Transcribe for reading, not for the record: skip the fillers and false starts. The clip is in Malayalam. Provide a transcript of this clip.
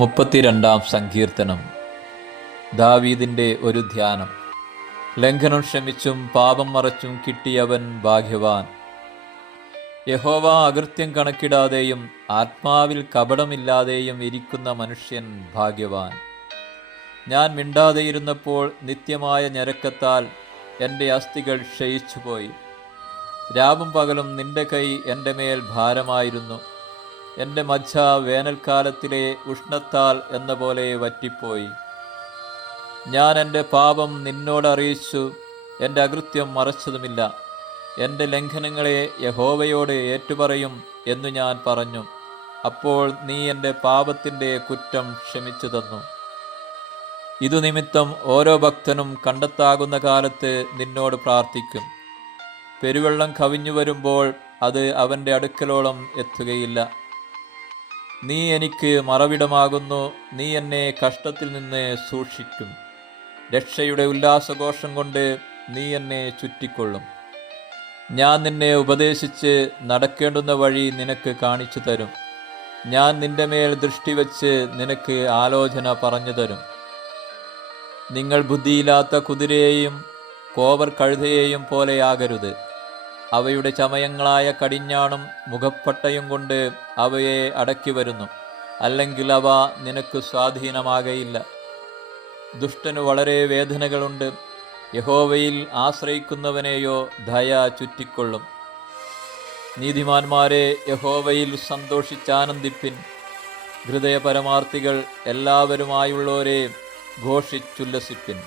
32 സങ്കീർത്തനം. ദാവീദിൻ്റെ ഒരു ധ്യാനം. ലംഘനം ക്ഷമിച്ചും പാപം മറച്ചും കിട്ടിയവൻ ഭാഗ്യവാൻ. യഹോവ അകൃത്യം കണക്കിടാതെയും ആത്മാവിൽ കപടമില്ലാതെയും ഇരിക്കുന്ന മനുഷ്യൻ ഭാഗ്യവാൻ. ഞാൻ മിണ്ടാതെയിരുന്നപ്പോൾ നിത്യമായ ഞരക്കത്താൽ എൻ്റെ അസ്ഥികൾ ക്ഷയിച്ചുപോയി. രാവും പകലും നിന്റെ കൈ എൻ്റെ മേൽ ഭാരമായിരുന്നു. എൻ്റെ മജ്ജ വേനൽക്കാലത്തിലെ ഉഷ്ണത്താൽ എന്ന പോലെ വറ്റിപ്പോയി. ഞാൻ എൻ്റെ പാപം നിന്നോട് അറിയിച്ചു, എൻ്റെ അകൃത്യം മറച്ചതുമില്ല. എൻ്റെ ലംഘനങ്ങളെ യഹോവയോട് ഏറ്റുപറയും എന്നു ഞാൻ പറഞ്ഞു. അപ്പോൾ നീ എൻ്റെ പാപത്തിൻ്റെ കുറ്റം ക്ഷമിച്ചു തന്നു. ഇതു നിമിത്തം ഓരോ ഭക്തനും കണ്ടെത്താകുന്ന കാലത്ത് നിന്നോട് പ്രാർത്ഥിക്കും. പെരുവെള്ളം കവിഞ്ഞു വരുമ്പോൾ അത് അവൻ്റെ അടുക്കലോളം എത്തുകയില്ല. നീ എനിക്ക് മറവിടമാകുന്നു. നീ എന്നെ കഷ്ടത്തിൽ നിന്ന് സൂക്ഷിക്കും. രക്ഷയുടെ ഉല്ലാസഘോഷം കൊണ്ട് നീ എന്നെ ചുറ്റിക്കൊള്ളും. ഞാൻ നിന്നെ ഉപദേശിച്ച് നടക്കേണ്ടുന്ന വഴി നിനക്ക് കാണിച്ചു തരും. ഞാൻ നിന്റെ മേൽ ദൃഷ്ടി വച്ച് നിനക്ക് ആലോചന പറഞ്ഞു തരും. നിങ്ങൾ ബുദ്ധിയില്ലാത്ത കുതിരയെയും കോവർ കഴുതയെയും പോലെയാകരുത്. അവയുടെ ചമയങ്ങളായ കടിഞ്ഞാണും മുഖപ്പട്ടയും കൊണ്ട് അവയെ അടക്കി വരുന്നു. അല്ലെങ്കിൽ അവ നിനക്ക് സ്വാധീനമാകയില്ല. ദുഷ്ടന് വളരെ വേദനകളുണ്ട്. യഹോവയിൽ ആശ്രയിക്കുന്നവനെയോ ദയ ചുറ്റിക്കൊള്ളും. നീതിമാന്മാരെ, യഹോവയിൽ സന്തോഷിച്ചാനന്ദിപ്പിൻ. ഹൃദയപരമാർത്ഥികൾ എല്ലാവരുമായുള്ളവരെ ഘോഷിച്ചുല്ലസിപ്പിൻ.